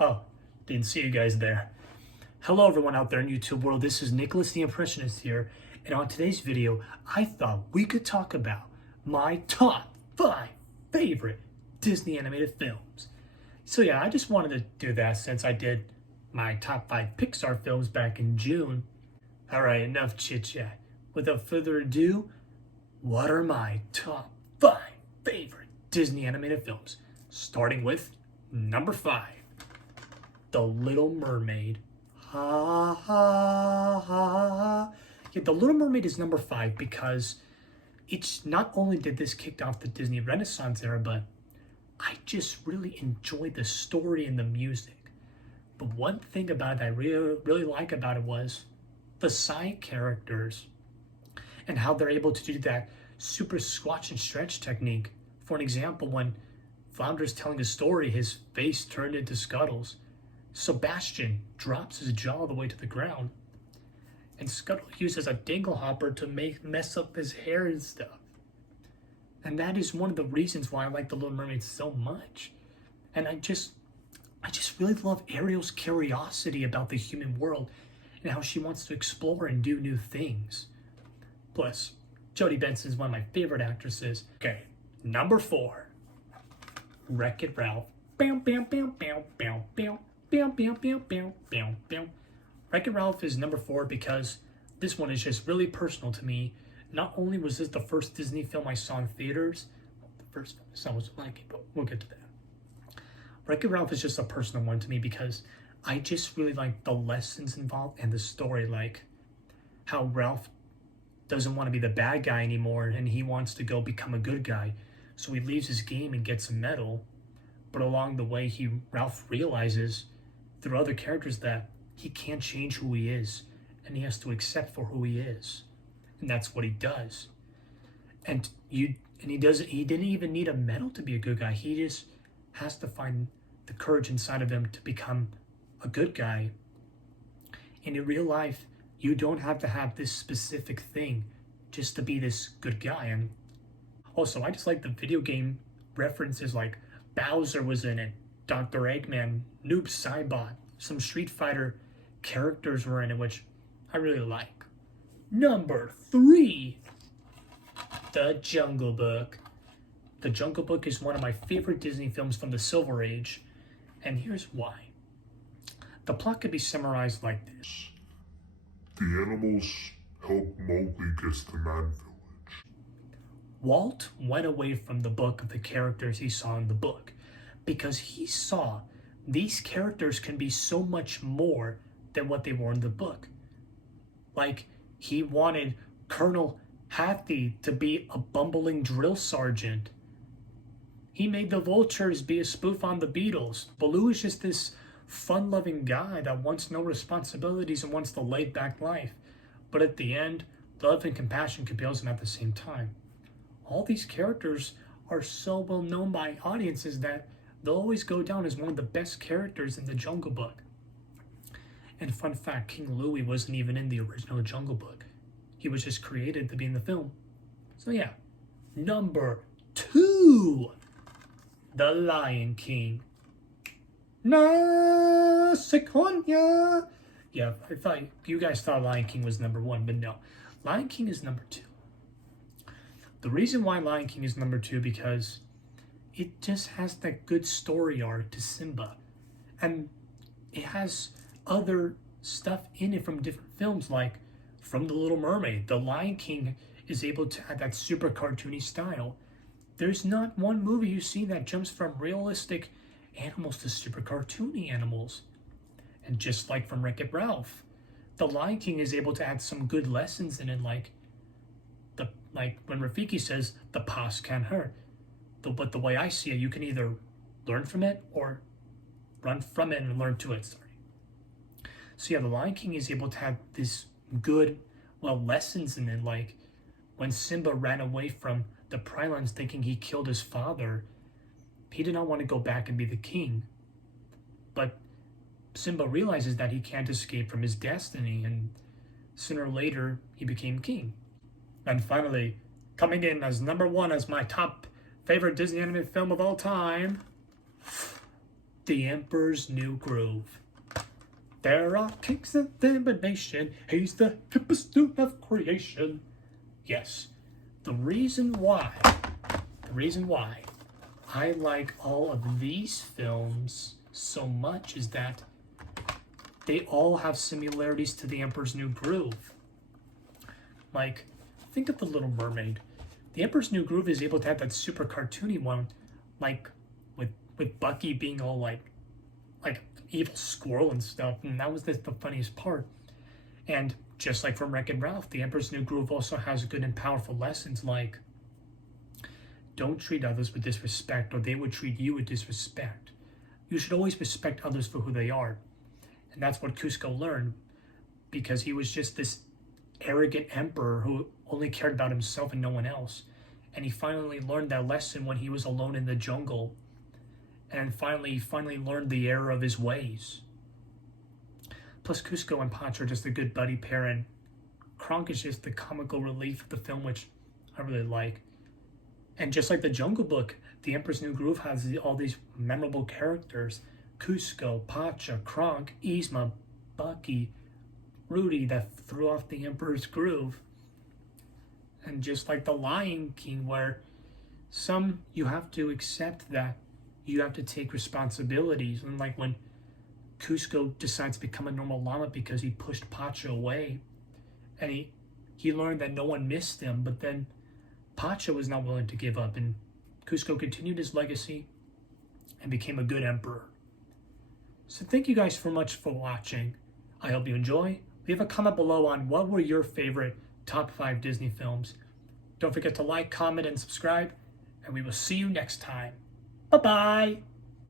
Oh, didn't see you guys there. Hello everyone out there in YouTube world, this is Nicholas the Impressionist here, and on today's video, I thought we could talk about my top 5 favorite Disney animated films. So yeah, I just wanted to do that since I did my top 5 Pixar films back in June. Alright, enough chit chat. Without further ado, what are my top 5 favorite Disney animated films? Starting with number 5. The Little Mermaid. Ha ha ha. Yeah, The Little Mermaid is number 5 because it's not only did this kick off the Disney Renaissance era, but I just really enjoyed the story and the music. But one thing about it I really like about it was the side characters and how they're able to do that super squash and stretch technique. For an example, when Flounder's telling a story, his face turned into Scuttles. Sebastian drops his jaw all the way to the ground, and Scuttle uses a dingle hopper to mess up his hair and stuff. And that is one of the reasons why I like The Little Mermaid so much. And I just really love Ariel's curiosity about the human world and how she wants to explore and do new things. Plus, Jodie Benson is one of my favorite actresses. Okay, number 4, WreckIt Ralph. Bam, bam, bam, bam, bam, bam. Bam, bam, bam, bam, bam, bam. WreckIt Ralph is number 4 because this one is just really personal to me. Not only was this the first Disney film I saw in theaters, the first film I saw was like it, but we'll get to that. WreckIt Ralph is just a personal one to me because I just really like the lessons involved and the story, like how Ralph doesn't want to be the bad guy anymore and he wants to go become a good guy. So he leaves his game and gets a medal. But along the way, Ralph realizes through other characters that he can't change who he is and he has to accept for who he is. And that's what he does. And he didn't even need a medal to be a good guy. He just has to find the courage inside of him to become a good guy. And in real life, you don't have to have this specific thing just to be this good guy. And also, I just like the video game references, like Bowser was in it, Dr. Eggman, Noob Saibot, some Street Fighter characters were in it, which I really like. Number 3, The Jungle Book. The Jungle Book is one of my favorite Disney films from the Silver Age, and here's why. The plot could be summarized like this. The animals help Mowgli get to Man Village. Walt went away from the book of the characters he saw in the book because he saw these characters can be so much more than what they were in the book. Like, he wanted Colonel Hattie to be a bumbling drill sergeant. He made the Vultures be a spoof on the Beatles. Baloo is just this fun-loving guy that wants no responsibilities and wants the laid-back life. But at the end, love and compassion compels him at the same time. All these characters are so well known by audiences that they'll always go down as one of the best characters in the Jungle Book. And fun fact, King Louie wasn't even in the original Jungle Book. He was just created to be in the film. So yeah, number 2, The Lion King. Na Sequoia. Yeah, I thought you guys thought Lion King was number 1, but no. Lion King is number 2. The reason why Lion King is number 2 because it just has that good story arc to Simba. And it has other stuff in it from different films, like from The Little Mermaid. The Lion King is able to have that super cartoony style. There's not one movie you see that jumps from realistic animals to super cartoony animals. And just like from Wreck-It Ralph, The Lion King is able to add some good lessons in it, like when Rafiki says, the past can't hurt. But the way I see it, you can either learn from it or run from it and learn to it. So yeah, The Lion King is able to have this good, lessons in it. Like when Simba ran away from the Pylons thinking he killed his father, he did not want to go back and be the king. But Simba realizes that he can't escape from his destiny, and sooner or later, he became king. And finally, coming in as number 1 as my top favorite Disney animated film of all time, The Emperor's New Groove. There are kings of elimination. He's the hippest dude of creation. Yes, the reason why I like all of these films so much is that they all have similarities to The Emperor's New Groove. Like, think of The Little Mermaid. The Emperor's New Groove is able to have that super cartoony one, like with Bucky being all like evil squirrel and stuff, and that was the funniest part. And just like from WreckIt Ralph, The Emperor's New Groove also has good and powerful lessons like don't treat others with disrespect or they would treat you with disrespect. You should always respect others for who they are. And that's what Kuzco learned because he was just this arrogant emperor who only cared about himself and no one else. And he finally learned that lesson when he was alone in the jungle. And he finally learned the error of his ways. Plus, Kuzco and Pacha are just a good buddy pair, and Kronk is just the comical relief of the film, which I really like. And just like the Jungle Book, The Emperor's New Groove has all these memorable characters. Kuzco, Pacha, Kronk, Yzma, Bucky, Rudy that threw off the Emperor's Groove. And just like The Lion King, where some you have to accept that you have to take responsibilities. And like when Kuzco decides to become a normal llama because he pushed Pacha away. And he learned that no one missed him, but then Pacha was not willing to give up. And Kuzco continued his legacy and became a good emperor. So thank you guys so much for watching. I hope you enjoy. Leave a comment below on what were your favorite top 5 Disney films. Don't forget to like, comment, and subscribe. And we will see you next time. Bye-bye.